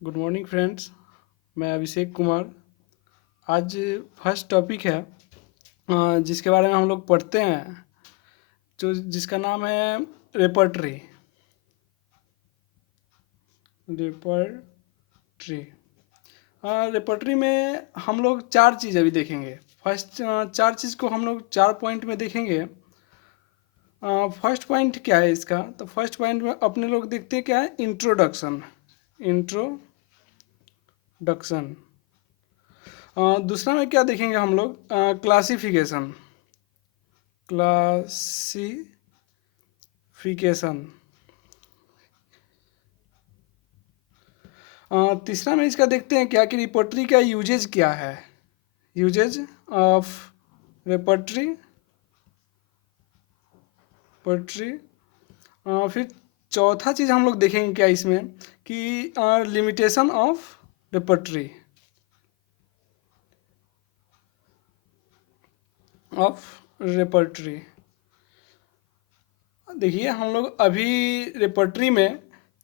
Good morning friends. मैं अभिषेक कुमार। आज first topic है जिसके बारे में हम लोग पढ़ते हैं, जो जिसका नाम है रेपर्टरी। रेपर्टरी रेपर्टरी में हम लोग चार चीज़ अभी देखेंगे। फर्स्ट चार चीज़ को हम लोग चार पॉइंट में देखेंगे। फर्स्ट पॉइंट क्या है इसका? तो फर्स्ट पॉइंट में अपने लोग देखते हैं क्या है, इंट्रोडक्शन। इंट्रोडक्शन। दूसरा में क्या देखेंगे हम लोग, क्लासिफिकेशन। क्लासिफिकेशन। तीसरा में इसका देखते हैं क्या कि रिपोर्टरी का यूजेज क्या है। Usage of repertory. पोट्री। फिर चौथा चीज़ हम लोग देखेंगे क्या इसमें कि limitation of repertory. Of repertory. देखिए हम लोग अभी रेपर्टरी में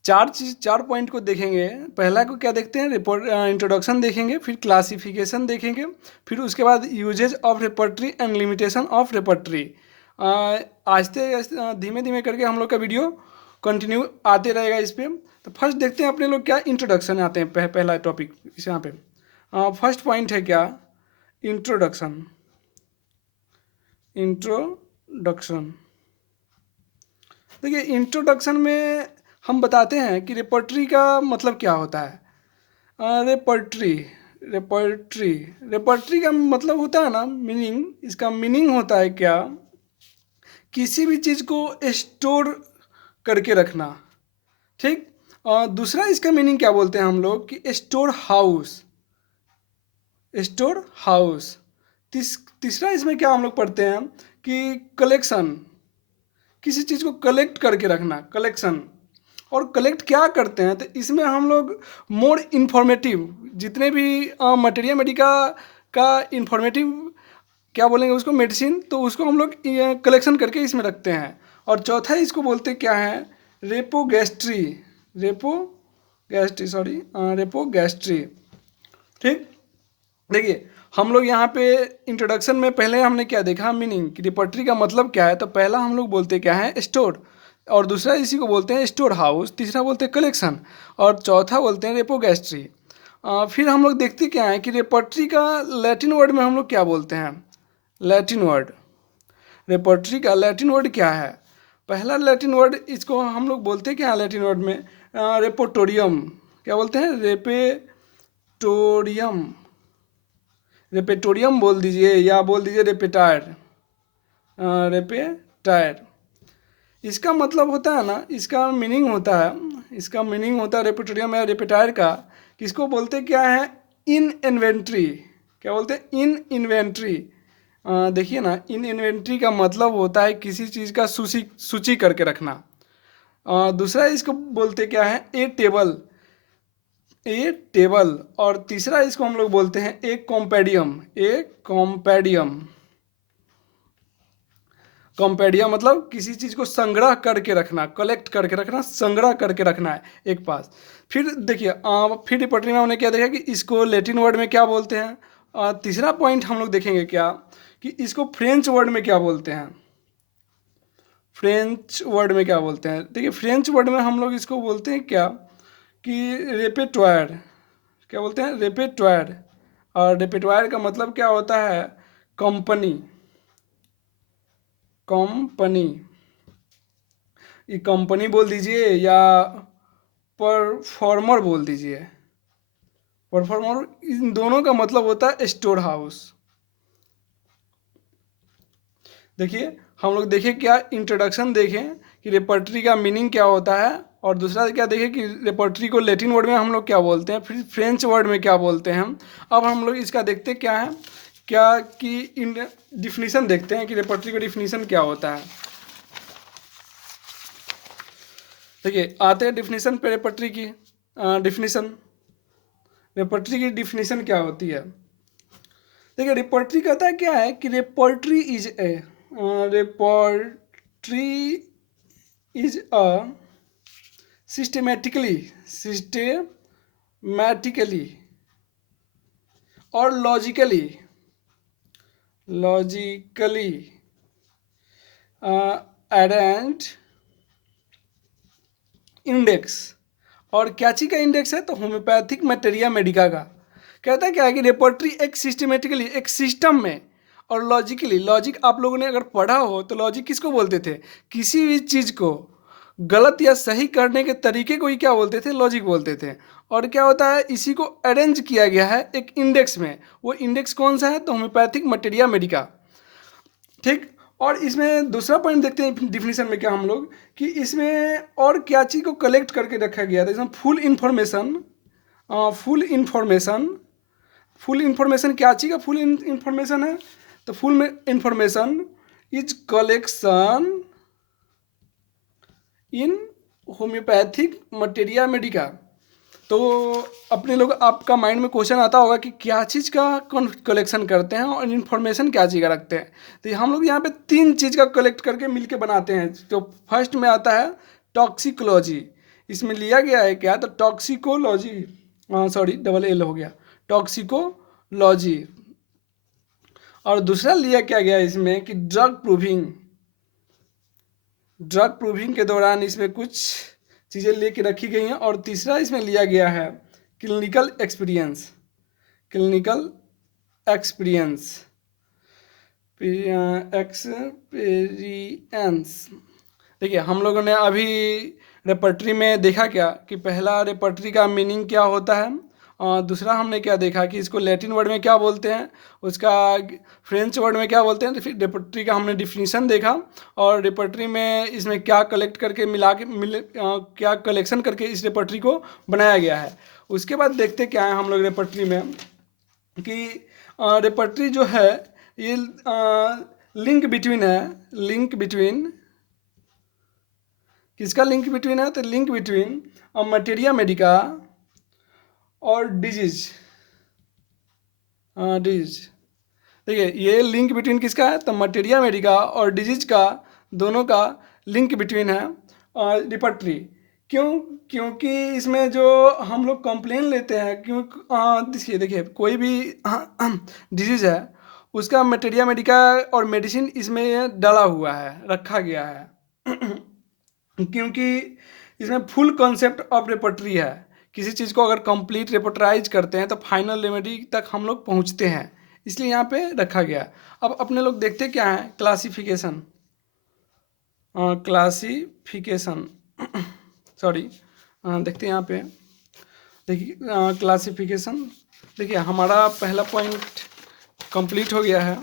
चार पॉइंट को देखेंगे। पहला को क्या देखते हैं, रिपोर्ट इंट्रोडक्शन देखेंगे, फिर क्लासिफिकेशन देखेंगे, फिर उसके बाद usage of repertory and limitation of repertory. आस्ते आस्ते धीमे धीमे करके हम लोग का वीडियो कंटिन्यू आते रहेगा इस पर। तो फर्स्ट देखते हैं अपने लोग क्या इंट्रोडक्शन आते हैं। पहला टॉपिक इस यहाँ पे फर्स्ट पॉइंट है क्या, इंट्रोडक्शन। इंट्रोडक्शन। देखिए इंट्रोडक्शन में हम बताते हैं कि रेपर्टरी का मतलब क्या होता है। रेपर्टरी। रेपर्टरी। रेपर्टरी का मतलब होता है ना, मीनिंग। इसका मीनिंग होता है क्या, किसी भी चीज़ को स्टोर करके रखना। ठीक। और दूसरा इसका मीनिंग क्या बोलते हैं हम लोग कि स्टोर हाउस। Store house. तीसरा इसमें क्या हम लोग पढ़ते हैं कि कलेक्शन। किसी चीज़ को कलेक्ट करके रखना, कलेक्शन। और कलेक्ट क्या करते हैं, तो इसमें हम लोग मोर इन्फॉर्मेटिव जितने भी मटेरिया मेडिका का इंफॉर्मेटिव क्या बोलेंगे उसको, मेडिसिन, तो उसको हम लोग कलेक्शन करके इसमें रखते हैं। और चौथा इसको बोलते क्या है, रेपोगैस्ट्री। रेपोगैस्ट्री, सॉरी, रेपोगैस्ट्री। ठीक। देखिए हम लोग यहाँ पे इंट्रोडक्शन में पहले हमने क्या देखा, मीनिंग कि रिपोर्टरी का मतलब क्या है। तो पहला हम लोग बोलते क्या है, स्टोर। और दूसरा इसी को बोलते हैं स्टोर हाउस। तीसरा बोलते हैं कलेक्शन। और चौथा बोलते हैं रेपोगैस्ट्री। फिर हम लोग देखते क्या है कि रिपोर्टरी का लैटिन वर्ड में हम लोग क्या बोलते हैं, लैटिन वर्ड। रिपोर्टरी का लैटिन वर्ड क्या है, पहला लैटिन वर्ड इसको हम लोग बोलते क्या है लैटिन वर्ड में, रेपोटोरियम। क्या बोलते हैं, रेपेटोरियम। रेपेटोरियम बोल दीजिए या बोल दीजिए रेपेटायर। रेपेटायर। इसका मतलब होता है ना, इसका मीनिंग होता है, इसका मीनिंग होता है रेपेटोरियम या रेपेटायर का, किसको बोलते क्या है, इन इन्वेंट्री। क्या बोलते हैं, इन इन्वेंट्री। देखिए ना, इन इन्वेंट्री का मतलब होता है किसी चीज़ का सूची सूची करके रखना। दूसरा इसको बोलते क्या है, ए टेबल। ए टेबल। और तीसरा इसको हम लोग बोलते हैं एक कॉम्पेडियम। एक कॉम्पेडियम। कॉम्पेडियम मतलब किसी चीज़ को संग्रह करके रखना, कलेक्ट करके रखना, संग्रह करके रखना है एक पास। फिर देखिए फिर रिपोर्टरी में हमने क्या देखा कि इसको लैटिन वर्ड में क्या बोलते हैं। तीसरा पॉइंट हम लोग देखेंगे क्या कि इसको फ्रेंच वर्ड में क्या बोलते हैं। फ्रेंच वर्ड में क्या बोलते हैं, देखिए फ्रेंच वर्ड में हम लोग इसको बोलते हैं क्या कि रेपेटवायर। क्या बोलते हैं, रेपेटवायर। और रेपेटवायर का मतलब क्या होता है, कंपनी। कंपनी। ये कंपनी बोल दीजिए या परफॉर्मर बोल दीजिए। परफॉर्मर, इन दोनों का मतलब होता है स्टोर हाउस। देखिए हम लोग देखें क्या, इंट्रोडक्शन देखें कि रेपर्टरी का मीनिंग क्या होता है। और दूसरा क्या देखें कि रेपर्टरी को लैटिन वर्ड में हम लोग क्या बोलते हैं, फिर फ्रेंच वर्ड में क्या बोलते हैं हम। अब हम लोग इसका देखते क्या है, क्या कि इन डिफिनीसन देखते हैं कि रेपर्टरी का डिफिनीसन क्या होता है। देखिए आते हैं डिफिनीसन पे रेपर्टरी की। डिफिनीसन, रेपर्टरी की डिफिनीसन क्या होती है। देखिए रेपर्टरी कहता है क्या है कि repertory is a, repertory is a systematically, systematically मैटिकली और लॉजिकली अरेंज इंडेक्स। और क्या चीज़ का इंडेक्स है? तो होम्योपैथिक मटेरिया मेडिका का। कहता है क्या है कि रेपर्टरी एक सिस्टमेटिकली एक सिस्टम में, और लॉजिकली, लॉजिक आप लोगों ने अगर पढ़ा हो तो लॉजिक किसको बोलते थे? किसी भी चीज़ को गलत या सही करने के तरीके को ही क्या बोलते थे? लॉजिक बोलते थे। और क्या होता है, इसी को अरेंज किया गया है एक इंडेक्स में। वो इंडेक्स कौन सा है? तो होम्योपैथिक मटेरिया मेडिका। ठीक। और इसमें दूसरा पॉइंट देखते हैं डिफिनीशन में क्या हम लोग, कि इसमें और क्या चीज़ को कलेक्ट करके रखा गया था। इसमें फुल इंफॉर्मेशन क्या चीज़ का फुल इंफॉर्मेशन है? तो full information is collection in homeopathic materia Medica. तो अपने लोग, आपका माइंड में क्वेश्चन आता होगा कि क्या चीज़ का कलेक्शन करते हैं और इन्फॉर्मेशन क्या चीज़ का रखते हैं। तो हम लोग यहाँ पे 3 चीज़ का कलेक्ट करके मिलके बनाते हैं। तो फर्स्ट में आता है टॉक्सिकोलॉजी। इसमें लिया गया है क्या? तो टॉक्सिकोलॉजी, सॉरी डबल एल हो गया, टॉक्सिकोलॉजी। और दूसरा लिया क्या गया इसमें कि ड्रग प्रूविंग के दौरान इसमें कुछ चीज़ें लेके रखी गई हैं। और तीसरा इसमें लिया गया है क्लिनिकल एक्सपीरियंस देखिए, हम लोगों ने अभी रेपर्टरी में देखा क्या कि पहला रेपर्टरी का मीनिंग क्या होता है, और दूसरा हमने क्या देखा कि इसको लैटिन वर्ड में क्या बोलते हैं, उसका फ्रेंच वर्ड में क्या बोलते हैं। तो फिर रेपर्टरी का हमने डिफिनीशन देखा, और रेपर्टरी में इसमें क्या कलेक्ट करके क्या कलेक्शन करके इस रेपर्टरी को बनाया गया है। उसके बाद देखते क्या है हम लोग रेपर्टरी में कि रेपर्टरी जो है ये लिंक बिटवीन किसका लिंक बिटवीन है? तो लिंक बिटवीन मटेरिया मेडिका और डिजीज। देखिए, ये लिंक बिटवीन किसका है? तो मटेरिया मेडिका और डिजीज का, दोनों का लिंक बिटवीन है रेपर्टरी। क्योंकि इसमें जो हम लोग कंप्लेन लेते हैं, देखिए कोई भी डिजीज है उसका मटेरिया मेडिका और मेडिसिन इसमें डाला हुआ है, रखा गया है क्योंकि इसमें फुल कॉन्सेप्ट ऑफ रेपर्टरी है। किसी चीज़ को अगर कंप्लीट रेपर्टराइज करते हैं तो फाइनल रेमेडी तक हम लोग पहुंचते हैं, इसलिए यहाँ पे रखा गया। अब अपने लोग देखते क्या है, क्लासिफिकेशन सॉरी देखते हैं यहाँ पे। देखिए क्लासिफिकेशन, देखिए हमारा पहला पॉइंट कंप्लीट हो गया है।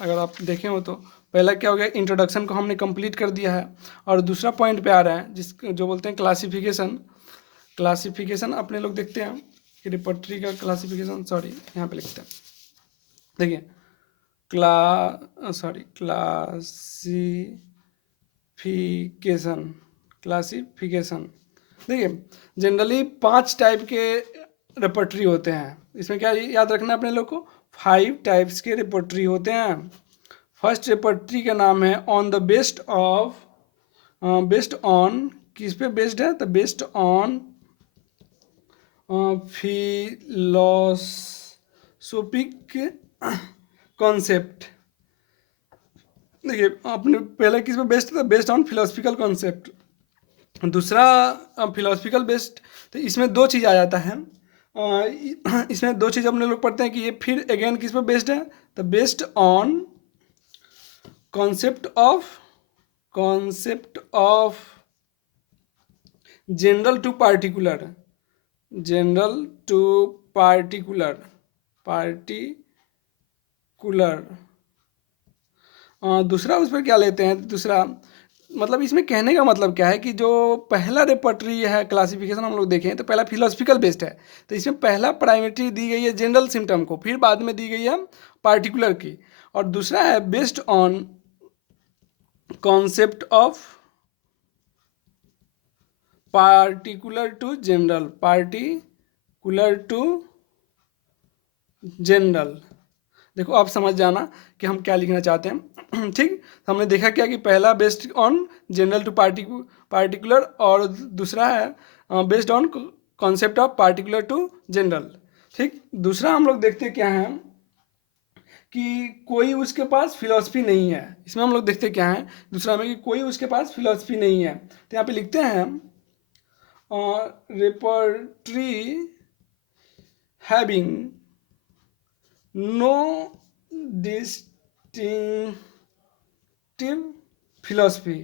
अगर आप देखें हो तो पहला क्या हो गया, इंट्रोडक्शन को हमने कंप्लीट कर दिया है। और दूसरा पॉइंट पे आ रहा है जो बोलते हैं क्लासिफिकेशन अपने लोग देखते हैं कि रेपर्टरी का क्लासिफिकेशन, सॉरी यहाँ पे लिखते हैं। देखिए क्लासिफिकेशन देखिए जनरली 5 टाइप के रेपर्टरी होते हैं। इसमें क्या याद रखना है अपने लोग को, 5 टाइप्स के रेपर्टरी होते हैं। फर्स्ट रेपर्टरी का नाम है ऑन द बेस्ड ऑन, किस पे बेस्ड है? तो बेस्ड ऑन फिलोसोफिक कॉन्सेप्ट। देखिए आपने पहले किस पे बेस्ड था? Based on philosophical concept. दूसरा फिलोसफिकल बेस्ड, तो इसमें 2 चीज़ आ जाता है। इसमें 2 चीज़ अपने लोग पढ़ते हैं कि ये फिर अगेन किस पे बेस्ड है? तो based on concept of general to particular. दूसरा उस पर क्या लेते हैं? दूसरा मतलब इसमें कहने का मतलब क्या है कि जो पहला रेपर्टरी है क्लासिफिकेशन हम लोग देखें तो पहला फिलोसफिकल बेस्ड है। तो इसमें पहला प्राइमरी दी गई है जनरल सिम्टम को, फिर बाद में दी गई है पार्टिकुलर की। और दूसरा है based on concept of particular to general. देखो आप समझ जाना कि हम क्या लिखना चाहते हैं ठीक। तो हमने देखा क्या कि पहला based on general to particular, और दूसरा है based on concept of particular to general. ठीक, दूसरा हम लोग देखते क्या है कि कोई उसके पास फिलॉसफी नहीं है। इसमें हम लोग देखते क्या है दूसरा में कि कोई उसके पास फिलॉसफी नहीं है। तो यहाँ पे लिखते हैं repertory having no distinctive philosophy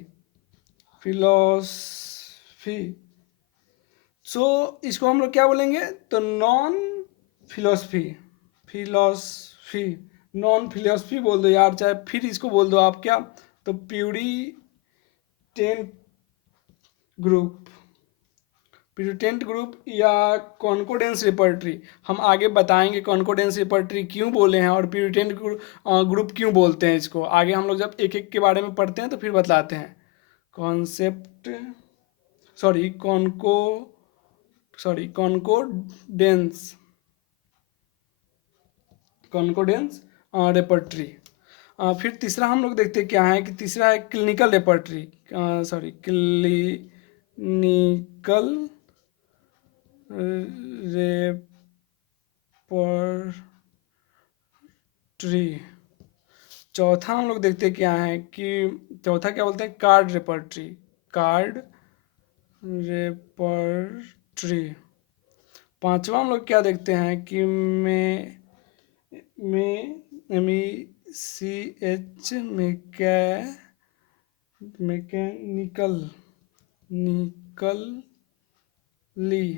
so इसको हम लोग क्या बोलेंगे, तो नॉन फिलॉसफी नॉन फिलॉसफी बोल दो यार, चाहे फिर इसको बोल दो आप क्या, तो प्यूरिटेंट ग्रुप या कॉन्कोडेंस रेपर्टरी। हम आगे बताएंगे कॉन्कोडेंस रेपर्टरी क्यों बोले हैं और प्यूरिटेंट ग्रुप क्यों बोलते हैं इसको। आगे हम लोग जब एक एक के बारे में पढ़ते हैं तो फिर बतलाते हैं। कॉन्कोडेंस रेपर्टरी। फिर तीसरा हम लोग देखते क्या है कि तीसरा है क्लिनिकल रेपर्टरी, क्लिनिकल रेपर्टरी। चौथा हम लोग देखते क्या है कि चौथा क्या बोलते हैं, कार्ड रेपर्टरी। पांचवा हम लोग क्या देखते हैं कि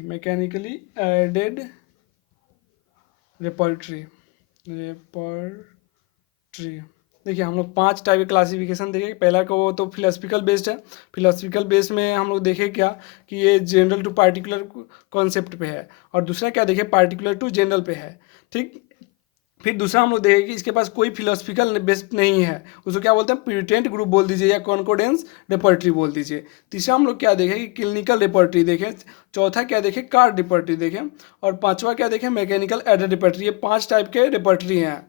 मैकेनिकली एडेड रेपर्टरी। देखिए हम लोग 5 टाइप के क्लासिफिकेशन देखें। पहला का वो तो फिलोसफिकल बेस्ड है। फिलोसफिकल बेस्ड में हम लोग देखें क्या कि ये जनरल टू पार्टिकुलर कॉन्सेप्ट पे है, और दूसरा क्या देखें पार्टिकुलर टू जनरल पे है। ठीक, फिर दूसरा हम लोग देखें कि इसके पास कोई फिलोसफिकल बेस्ड नहीं है, उसको क्या बोलते हैं प्यूरिटेंट ग्रुप बोल दीजिए या कॉन्कोडेंस रेपर्टरी बोल दीजिए। तीसरा हम लोग क्या देखें कि क्लिनिकल रेपर्टरी देखें। चौथा क्या देखें, कार्ड रेपर्टरी देखें। और पांचवा क्या देखें, मैकेनिकल एडेड रेपर्टरी। ये 5 टाइप के रेपर्टरी हैं।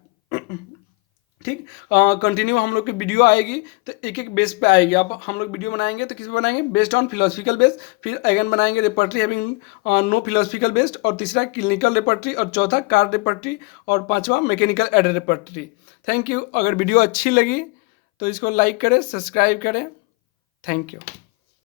ठीक, कंटिन्यू हम लोग की वीडियो आएगी तो एक एक बेस पे आएगी। अब हम लोग वीडियो बनाएंगे तो किस पे बनाएंगे, बेस्ड ऑन फिलोसफिकल बेस। फिर अगेन बनाएंगे repertory having no philosophical based, और तीसरा क्लिनिकल रेपर्टरी, और चौथा कार्ड रेपर्टरी, और पांचवा mechanical aided repertory. Thank you. अगर वीडियो अच्छी लगी तो इसको लाइक करें, सब्सक्राइब करें। Thank you.